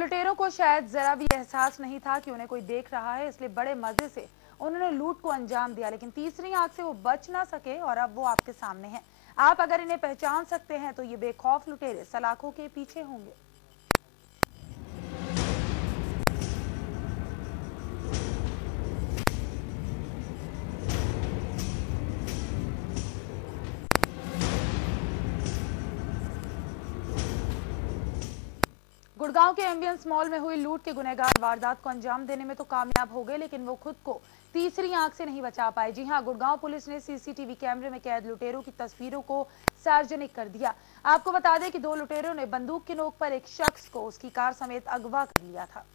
लुटेरों को शायद जरा भी एहसास नहीं था कि उन्हें कोई देख रहा है, इसलिए बड़े मजे से उन्होंने लूट को अंजाम दिया। लेकिन तीसरी आंख से वो बच ना सके और अब वो आपके सामने हैं। आप अगर इन्हें पहचान सकते हैं तो ये बेखौफ लुटेरे सलाखों के पीछे होंगे। गुड़गांव के एम्बियंस मॉल में हुई लूट के गुनहगार वारदात को अंजाम देने में तो कामयाब हो गए, लेकिन वो खुद को तीसरी आंख से नहीं बचा पाए। जी हां, गुड़गांव पुलिस ने सीसीटीवी कैमरे में कैद लुटेरों की तस्वीरों को सार्वजनिक कर दिया। आपको बता दें कि दो लुटेरों ने बंदूक की नोक पर एक शख्स को उसकी कार समेत अगवा कर लिया था।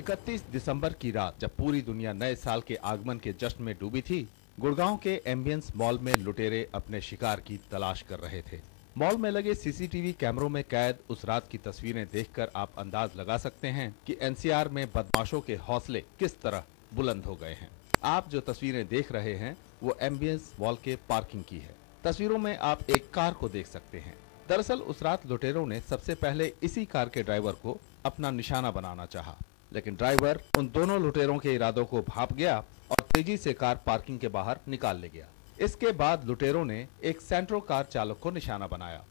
31 दिसंबर की रात जब पूरी दुनिया नए साल के आगमन के जश्न में डूबी थी, गुड़गांव के एम्बियंस मॉल में लुटेरे अपने शिकार की तलाश कर रहे थे। मॉल में लगे सीसीटीवी कैमरों में कैद उस रात की तस्वीरें देखकर आप अंदाज लगा सकते हैं कि एनसीआर में बदमाशों के हौसले किस तरह बुलंद हो गए हैं। आप जो तस्वीरें देख रहे हैं वो एम्बियंस मॉल के पार्किंग की है। तस्वीरों में आप एक कार को देख सकते हैं। दरअसल उस रात लुटेरों ने सबसे पहले इसी कार के ड्राइवर को अपना निशाना बनाना चाहा, लेकिन ड्राइवर उन दोनों लुटेरों के इरादों को भांप गया और तेजी से कार पार्किंग के बाहर निकाल ले गया। इसके बाद लुटेरों ने एक सेंट्रो कार चालक को निशाना बनाया।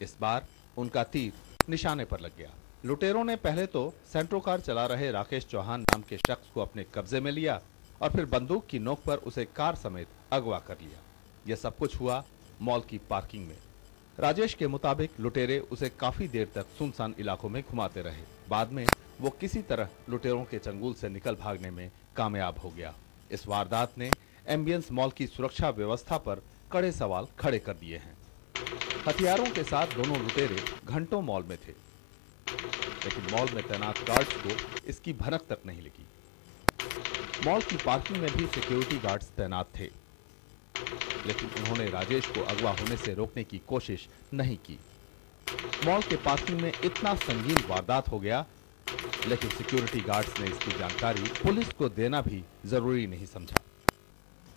इस बार उनका तीर निशाने पर लग गया। लुटेरों ने पहले तो सेंट्रो कार चला रहे राकेश चौहान नाम के शख्स को अपने कब्जे में लिया और फिर बंदूक की नोक पर उसे कार समेत अगवा कर लिया। यह सब कुछ हुआ मॉल की पार्किंग में। राजेश के मुताबिक लुटेरे उसे काफी देर तक सुनसान इलाकों में घुमाते रहे। बाद में वो किसी तरह लुटेरों के चंगुल से निकल भागने में कामयाब हो गया। इस वारदात ने एम्बियंस मॉल की सुरक्षा व्यवस्था पर कड़े सवाल खड़े कर दिए हैं। हथियारों के साथ दोनों लुटेरे घंटों मॉल में थे, लेकिन मॉल में तैनात गार्ड्स को इसकी भनक तक नहीं लगी। मॉल की पार्किंग में भी सिक्योरिटी गार्ड्स तैनात थे, लेकिन उन्होंने राजेश को अगवा होने से रोकने की कोशिश नहीं की। मॉल के पार्किंग में इतना संगीन वारदात हो गया, लेकिन सिक्योरिटी गार्ड्स ने इसकी जानकारी पुलिस को देना भी जरूरी नहीं समझा।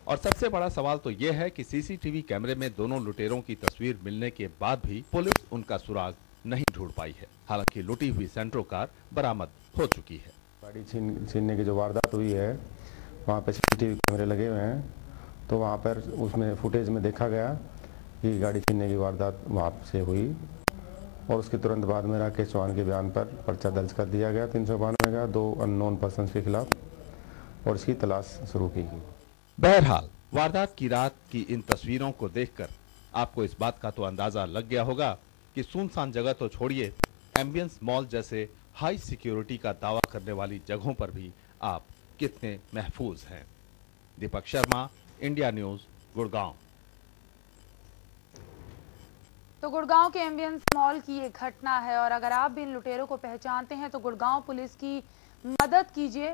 और सबसे बड़ा सवाल तो यह है कि सीसीटीवी कैमरे में दोनों लुटेरों की तस्वीर मिलने के बाद भी पुलिस उनका सुराग नहीं ढूंढ पाई है। हालांकि लुटी हुई सेंट्रो कार बरामद हो चुकी है। गाड़ी छीनने की जो वारदात हुई है, वहाँ पे सीसीटीवी कैमरे लगे हुए हैं, तो वहाँ पर उसमें फुटेज में देखा गया कि गाड़ी छीनने की वारदात वहाँ से हुई और उसके तुरंत बाद में राकेश चौहान के बयान पर पर्चा दर्ज कर दिया गया 392 का 2 अननोन पर्सन के खिलाफ और इसकी तलाश शुरू की गई। बहरहाल वारदात की रात की इन तस्वीरों को देखकर आपको इस बात का तो अंदाजा लग गया होगा कि सुनसान जगह तो छोड़िए, एम्बियंस मॉल जैसे हाई सिक्योरिटी का दावा करने वाली जगहों पर भी आप कितने महफूज हैं। Deepak Sharma, India news, Gurgaon. तो गुड़गांव के एम्बियंस मॉल की ये घटना है और अगर आप भी इन लुटेरों को पहचानते हैं तो गुड़गांव पुलिस की मदद कीजिए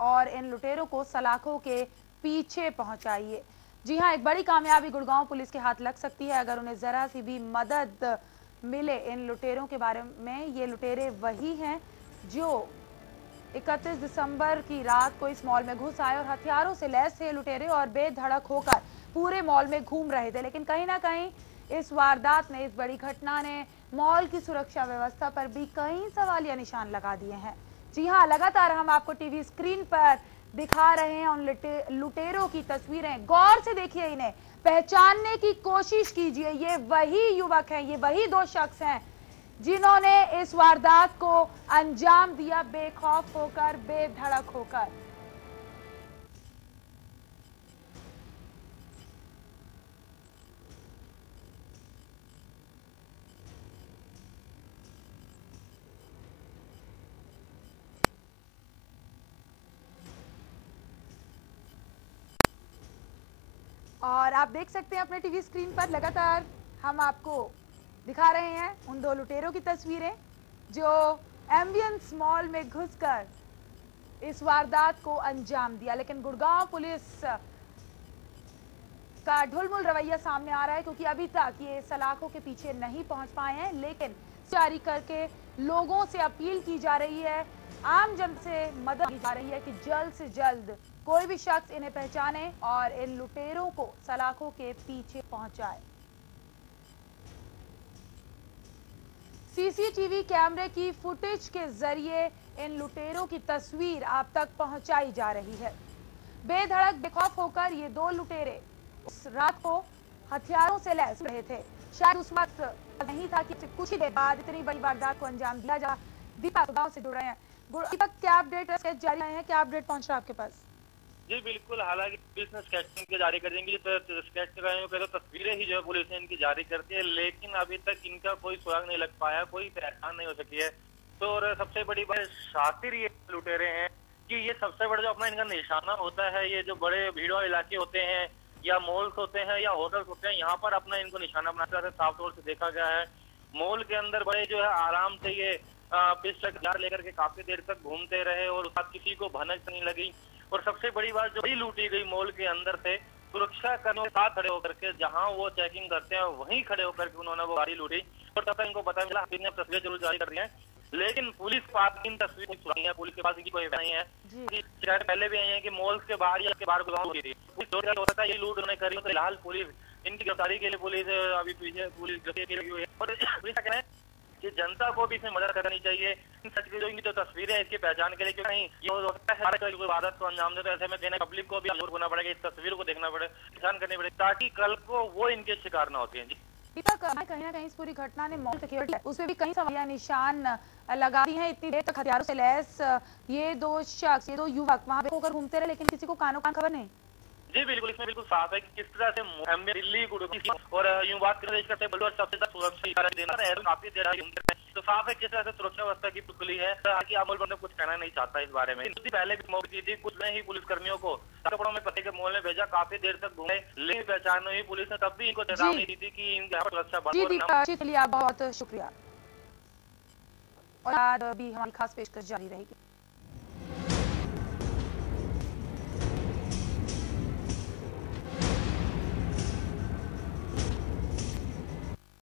और इन लुटेरों को सलाखों के पीछे पहुंचाइए। जी हां, एक बड़ी कामयाबी गुड़गांव पुलिस के हाथ लग सकती है अगर उन्हें जरा सी भी मदद मिले इन लुटेरों के बारे में। ये लुटेरे वही हैं जो 31 दिसंबर की रात को इस मॉल में घुस आए और हथियारों से लैस थे लुटेरे और बेधड़क होकर पूरे मॉल में घूम रहे थे। लेकिन कहीं ना कहीं इस वारदात ने, इस बड़ी घटना ने मॉल की सुरक्षा व्यवस्था पर भी कई सवालिया निशान लगा दिए हैं। जी हां, लगातार हम आपको टीवी स्क्रीन पर दिखा रहे हैं उन लुटेरों की तस्वीरें। गौर से देखिए, इन्हें पहचानने की कोशिश कीजिए। ये वही युवक हैं, ये वही दो शख्स हैं जिन्होंने इस वारदात को अंजाम दिया बेखौफ होकर, बेधड़क होकर। और आप देख सकते हैं अपने टीवी स्क्रीन पर लगातार हम आपको दिखा रहे हैं उन दो लुटेरों की तस्वीरें जो एम्बियंस मॉल में घुसकर इस वारदात को अंजाम दिया। लेकिन गुड़गांव पुलिस का ढुलमुल रवैया सामने आ रहा है क्योंकि अभी तक ये सलाखों के पीछे नहीं पहुंच पाए हैं, लेकिन जारी करके लोगों से अपील की जा रही है, आम जन से मदद की जा रही है कि जल्द से जल्द कोई भी शख्स इन्हें पहचाने और इन लुटेरों को सलाखों के पीछे पहुंचाए। सीसीटीवी कैमरे की फुटेज के जरिए इन लुटेरों की तस्वीर आप तक पहुंचाई जा रही है। बेधड़क बेखौफ होकर ये दो लुटेरे उस रात को हथियारों से लैस रहे थे। शायद उस वक्त नहीं था कि कुछ ही देर बाद इतनी बड़ी वारदात को अंजाम दिया जा। दीपक गांव से जुड़ रहे हैं। दीपक, क्या अपडेट जारी है, क्या अपडेट पहुंच रहा है आपके पास? जी बिल्कुल, हालांकि पुलिस ने स्केचिंग के जारी कर देंगे, तो स्केच तो तस्वीरें ही जो है पुलिस ने इनकी जारी करती है, लेकिन अभी तक इनका कोई सुराग नहीं लग पाया, कोई पहचान नहीं हो सकी है। तो और सबसे बड़ी बात, शातिर ये लुटेरे हैं कि ये सबसे बड़ा जो अपना इनका निशाना होता है, ये जो बड़े भीड़ वाले इलाके होते हैं या मॉल्स होते हैं या होटल्स होते हैं, यहाँ पर अपना इनको निशाना बनाते हैं। साफ तौर से देखा गया है मॉल के अंदर बड़े जो है आराम से ये पिस्टल लेकर के काफी देर तक घूमते रहे और उसके बाद किसी को भनक नहीं लगी। और सबसे बड़ी बात, जो लूटी गई मॉल के अंदर से, सुरक्षा कर्मियों के साथ खड़े होकर के जहां वो चेकिंग करते हैं वहीं खड़े होकर के उन्होंने वो गाड़ी लूटी। और तब तक इनको पता मिला, इन्हें तस्वीरें जरूर जारी कर दी है, लेकिन पुलिस के पास इन तस्वीरें सुराग है, पुलिस के पास इनकी कोई नहीं है। शिकायत पहले भी आई है कि मॉल्स के बाहर या के बाहर होती थी, होता था ये लूट उन्होंने करी। तो फिलहाल पुलिस इनकी गिरफ्तारी के लिए पुलिस अभी पीछे पुलिस लगी हुई है। और पुलिस का कहना है कि जनता को भी इसमें मदद करनी चाहिए। इन सच की जो तस्वीरें इसकी पहचान के लिए, क्यों नहीं ये हो सकता है कोई वारदात को अंजाम दे, तो ऐसे में देने पब्लिक को भी अलर्ट होना पड़ेगा, इस तस्वीर को देखना पड़ेगा, पहचान करनी पड़ेगी, ताकि कल को वो इनके शिकार न होते हैं। दीपक, कहीं ना कहीं इस पूरी घटना ने मॉल सिक्योरिटी उसमें भी कई सवालिया निशान लगा दी हैं। इतनी देर तक हथियारों से लैस ये दो शख्स, ये दो युवक वहां पे होकर घूमते रहे, लेकिन किसी को कानो कान खबर नहीं। जी बिल्कुल, इसमें बिल्कुल साफ है कि किस तरह से दिल्ली और यूं बात करते सबसे ज्यादा सुरक्षा देना है, काफी देर तो साफ है किस तरह से सुरक्षा व्यवस्था की खुली है। हालांकि अमल बंद कुछ कहना नहीं चाहता इस बारे में। पहले भी मौके की थी, कुछ ने ही पुलिस कर्मियों को कपड़ों में पति के मॉल में भेजा, काफी देर तक घूमे, लेकिन पहचान नहीं हुई। पुलिस ने तब भी इनको चेतावनी दी थी कि इनकी सुरक्षा बढ़। बहुत शुक्रिया और भी हमारी खास पेशकश जारी रहेगी।